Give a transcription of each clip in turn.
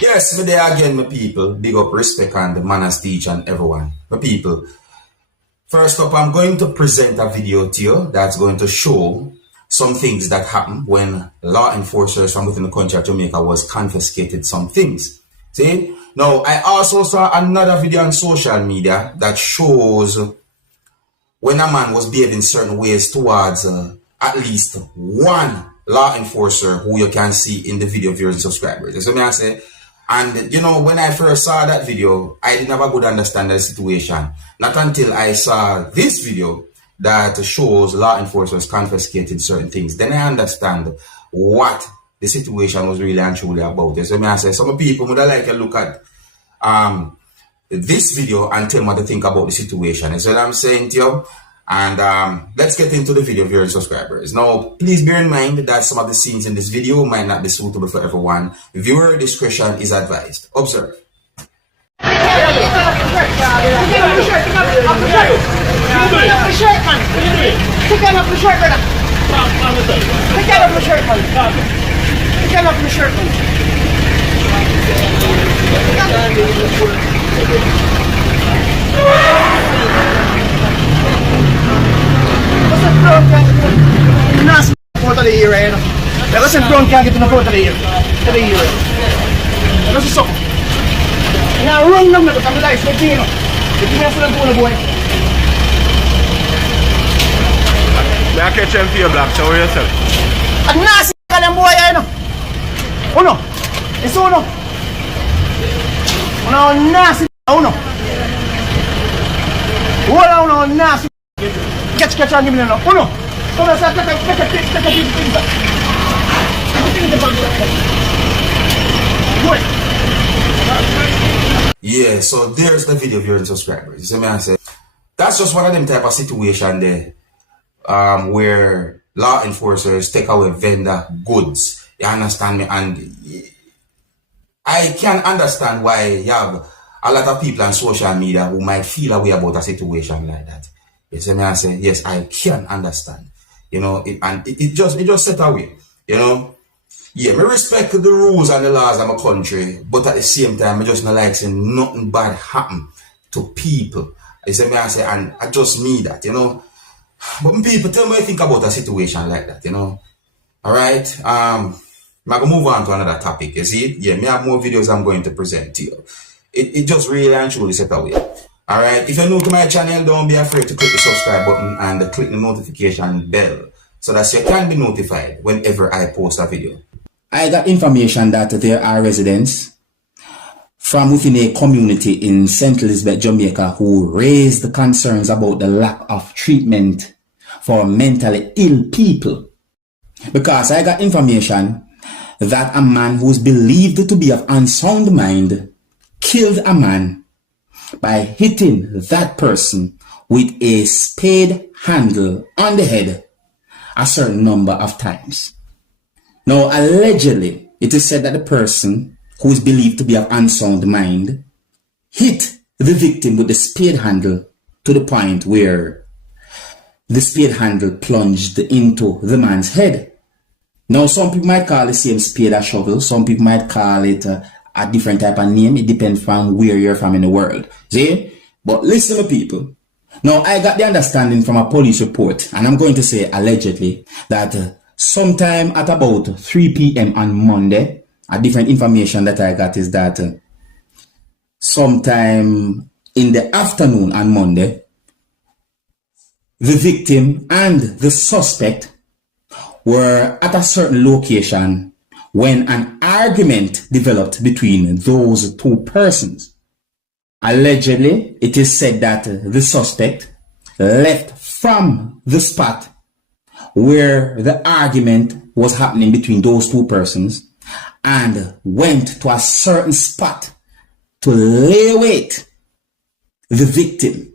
Yes, me there again, my people. Big up, respect, and manners to each and everyone. My people, first up, I'm going to present a video to you that's going to show some things that happened when law enforcers from within the country of Jamaica was confiscated some things. See? Now, I also saw another video on social media that shows when a man was behaving certain ways towards at least one law enforcer who you can see in the video viewers and subscribers. So I say, and you know, when I first saw that video, I didn't have a good understand the situation. Not until I saw this video that shows law enforcers confiscated certain things, then I understand what the situation was really and truly about. So I say, some people would like to look at this video and tell me what to think about the situation. That's what I'm saying to you. And let's get into the video, viewers and subscribers. Now, please bear in mind that some of the scenes in this video might not be suitable for everyone. Viewer discretion is advised. Observe. Nice photo of the year, eh? Listen, Brown can't get to the photo of the year. To the year. Listen, so. Now, run them, but I'm the life, but you know. If you have to do the boy. May I catch him for your black, so where yourself? A nice boy, eh? Uno. It's uno. Uno, nasty. Uno. Uno, nasty. Catch on, give me no. Uno. Yeah, so there's the video viewers and subscribers. You see me I say, that's just one of them type of situation there, where law enforcers take away vendor goods. You understand me? And I can understand why you have a lot of people on social media who might feel a way about a situation like that. You see me I say, yes, I can understand. You know, it just set away. You know, yeah, me respect the rules and the laws of my country, but at the same time, I just not like saying nothing bad happen to people. You see me I say, and I just need that, you know. But people tell me what I think about a situation like that, you know. All right, I'm gonna move on to another topic. You see, yeah, me have more videos I'm going to present to you. It just really and truly set away. Alright, if you're new to my channel, don't be afraid to click the subscribe button and click the notification bell so that you can be notified whenever I post a video. I got information that there are residents from within a community in St. Elizabeth, Jamaica who raised the concerns about the lack of treatment for mentally ill people. Because I got information that a man who is believed to be of unsound mind killed a man by hitting that person with a spade handle on the head a certain number of times. Now, allegedly, it is said that the person who is believed to be of unsound mind hit the victim with the spade handle to the point where the spade handle plunged into the man's head. Now, some people might call the same spade a shovel. Some people might call it a different type of name. It depends from where you're from in the world. See? But listen to people. Now, I got the understanding from a police report, and I'm going to say allegedly, that sometime at about 3 p.m. on Monday, a different information that I got is that sometime in the afternoon on Monday, the victim and the suspect were at a certain location when an argument developed between those two persons. Allegedly, it is said that the suspect left from the spot where the argument was happening between those two persons and went to a certain spot to lay wait the victim.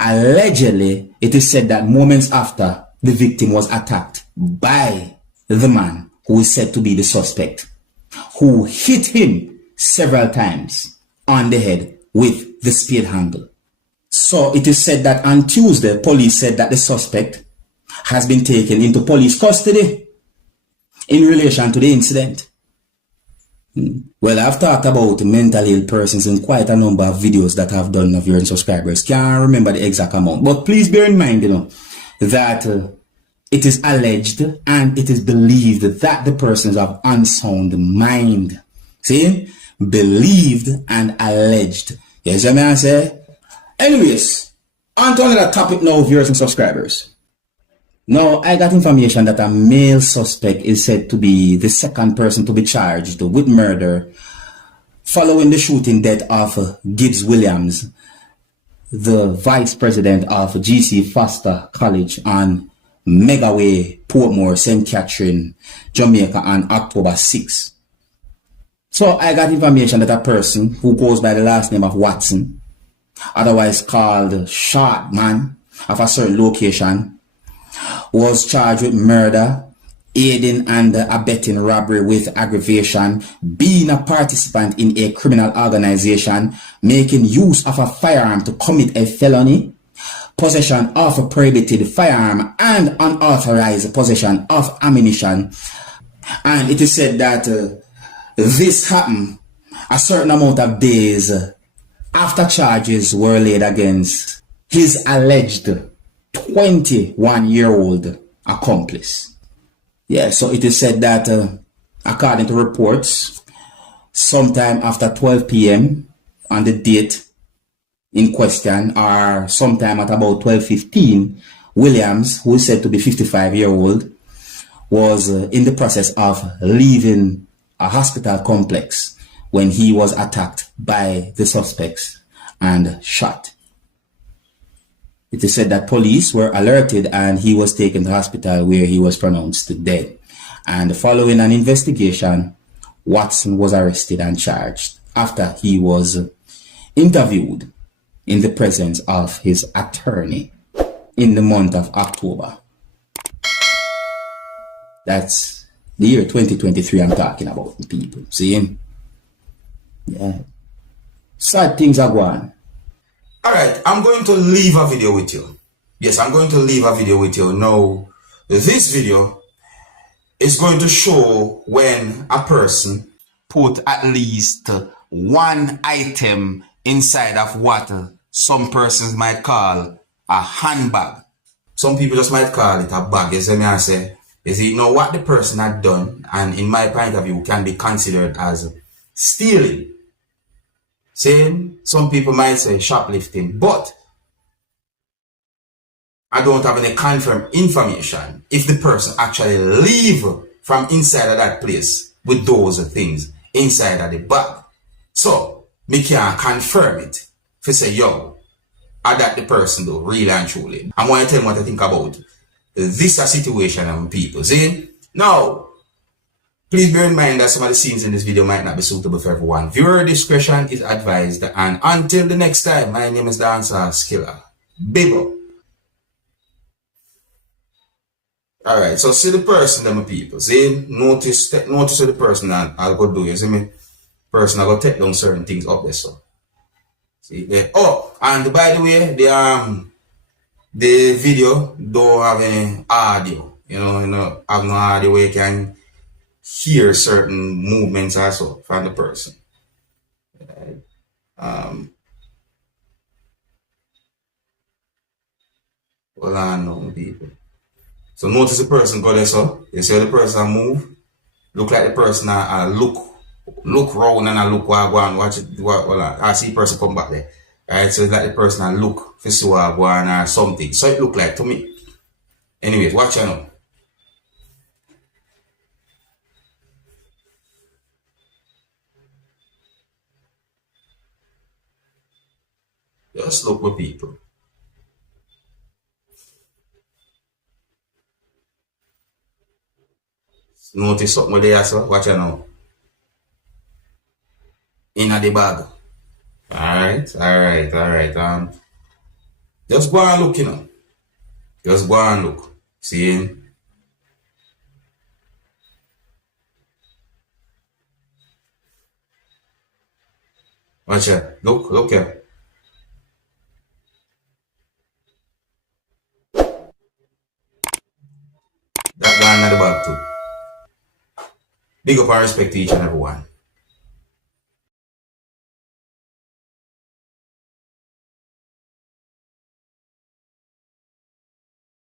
Allegedly, it is said that moments after, the victim was attacked by the man who is said to be the suspect, who hit him several times on the head with the spade handle. So it is said that on Tuesday, police said that the suspect has been taken into police custody in relation to the incident. Well, I've talked about mental ill persons in quite a number of videos that I've done of your subscribers. Can't remember the exact amount. But please bear in mind, that it is alleged and it is believed that the persons have unsound mind. See? Believed and alleged. Yes, what I say? Anyways, on to another topic now, viewers and subscribers. Now, I got information that a male suspect is said to be the second person to be charged with murder following the shooting death of Gibbs Williams, the vice president of GC Foster College on Megaway, Portmore, St. Catherine, Jamaica on October 6. So I got information that a person who goes by the last name of Watson, otherwise called Short Man, of a certain location, was charged with murder, aiding and abetting robbery with aggravation, being a participant in a criminal organization, making use of a firearm to commit a felony, possession of a prohibited firearm, and unauthorized possession of ammunition. And it is said that this happened a certain amount of days after charges were laid against his alleged 21-year-old accomplice. Yeah, so it is said that according to reports, sometime after 12 p.m. on the date in question, or sometime at about 12:15, Williams, who is said to be 55-year-old, was in the process of leaving a hospital complex when he was attacked by the suspects and shot. It is said that police were alerted and he was taken to hospital where he was pronounced dead. And following an investigation, Watson was arrested and charged after he was interviewed in the presence of his attorney in the month of October. That's the year 2023 I'm talking about, people. See? Yeah. Sad things are going. Alright, I'm going to leave a video with you. Yes, I'm going to leave a video with you. Now, this video is going to show when a person put at least one item inside of what some persons might call a handbag. Some people just might call it a bag. You see me I say? You see, now what the person had done, and in my point of view, can be considered as stealing. Same, some people might say shoplifting, but I don't have any confirmed information if the person actually leave from inside of that place with those things inside of the bag. So, me can't confirm it. If you say, yo, are that the person though, really and truly. I'm going to tell you what I think about this situation and people. See? Now, please bear in mind that some of the scenes in this video might not be suitable for everyone. Viewer discretion is advised. And until the next time, my name is Dancehall Skilla. Big up. Alright, so see the person, them people. See, notice the person that I'll go do. You see me? Person I'll go take down certain things up there. So see there. Oh, and by the way, the video don't have any audio. You know, have no audio where you can hear certain movements also from the person. Well, I know people. So notice the person go there, so you see the person move, look like the person look round and I look what go on, watch it, I see the person come back there. Right, so it's like the person look for see what go on or something. So it look like to me. Anyways, watch it now. Just look with people. Notice something there, so watch it now. In the bag. Alright. Just go and look, you know. Just go and look. See? Watch it. Look here. That guy in the bag too. Big up and respect to each and everyone.